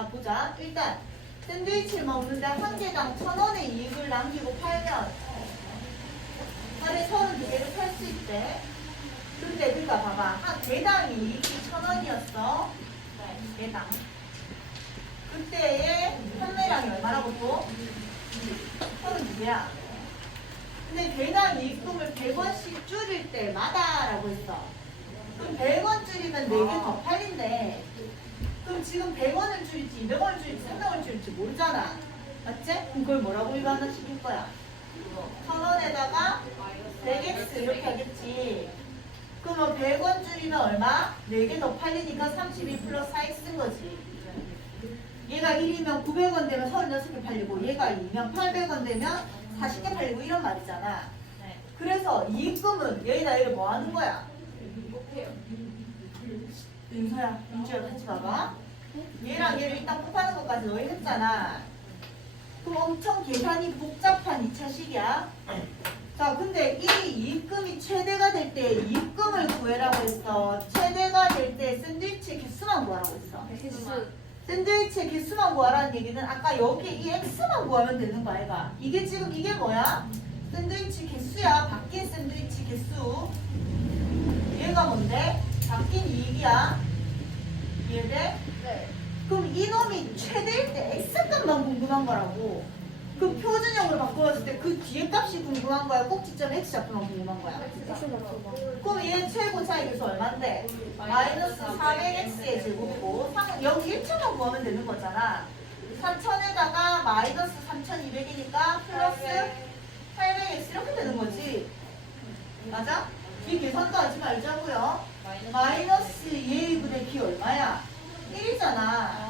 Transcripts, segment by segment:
자, 보자. 일단, 샌드위치를 먹는데 한 개당 천 원의 이익을 남기고 팔면 하루에 서른 두 개를 팔 수 있대. 근데 그니까 봐봐. 한 개당 이익이 천 원이었어. 개당. 그때의 판매량이 얼마라고 또? 서른 두 개야. 근데 개당 이익금을 100원씩 줄일 때마다라고 했어. 그럼 100원 줄이면 4개 더 팔린대. 그럼 지금 100원을 줄일지 200원을 줄일지 300원을 줄일지 모르잖아. 맞지? 그걸 뭐라고 일반화시킬 거야? 1000원에다가 100x 이렇게 하겠지. 그러면 100원 줄이면 얼마? 4개 더 팔리니까 32 플러스 4x 쓴 거지. 얘가 1이면 900원 되면 36개 팔리고 얘가 2면 800원 되면 40개 팔리고 이런 말이잖아. 그래서 이익금은 여기다 얘를 뭐 하는 거야? 윤서야, 윤주야 같이 봐봐. 얘랑 얘를 일단 곱하는 것까지 너희 했잖아. 그럼 엄청 계산이 복잡한 2차식이야. 자, 근데 이 이익금이 최대가 될 때 이익금을 구해라고 했어. 최대가 될 때 샌드위치 개수만 구하라고 했어. 샌드위치 개수만 구하라는 얘기는 아까 여기 이 x만 구하면 되는 거 아이가? 이게 지금 이게 뭐야? 샌드위치 개수야. 바뀐 샌드위치 개수. 얘가 뭔데? 바뀐 이익이야. 이해돼? 이놈이 최대일 때 x값만 궁금한 거라고. 그럼 표준형으로 바꿔봤을 때 그 뒤에 값이 궁금한 거야? 꼭지점 x 좌표만 궁금한 거야? 그럼 얘 최고 차이계수 얼만데? 마이너스 400x의 제곱이고 상- 여기 1차만 구하면 되는 거잖아. 3000에다가 마이너스 3200이니까 플러스 800x 이렇게 되는 거지. 맞아? 뒤 계산도 하지 말자고요. 마이너스 2a분의 b 얼마야? 1이잖아.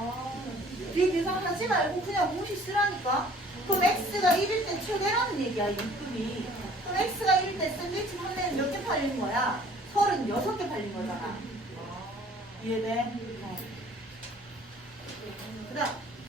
뒤 계산하지 말고 그냥 공식 쓰라니까. 그럼 x가 1일 때 최대라는 얘기야, 이금이. 그럼 x가 1일 때 샌드위치 판매는 몇 개 팔린 거야? 36개 팔린 거잖아. 이해돼? 어. 그 다음,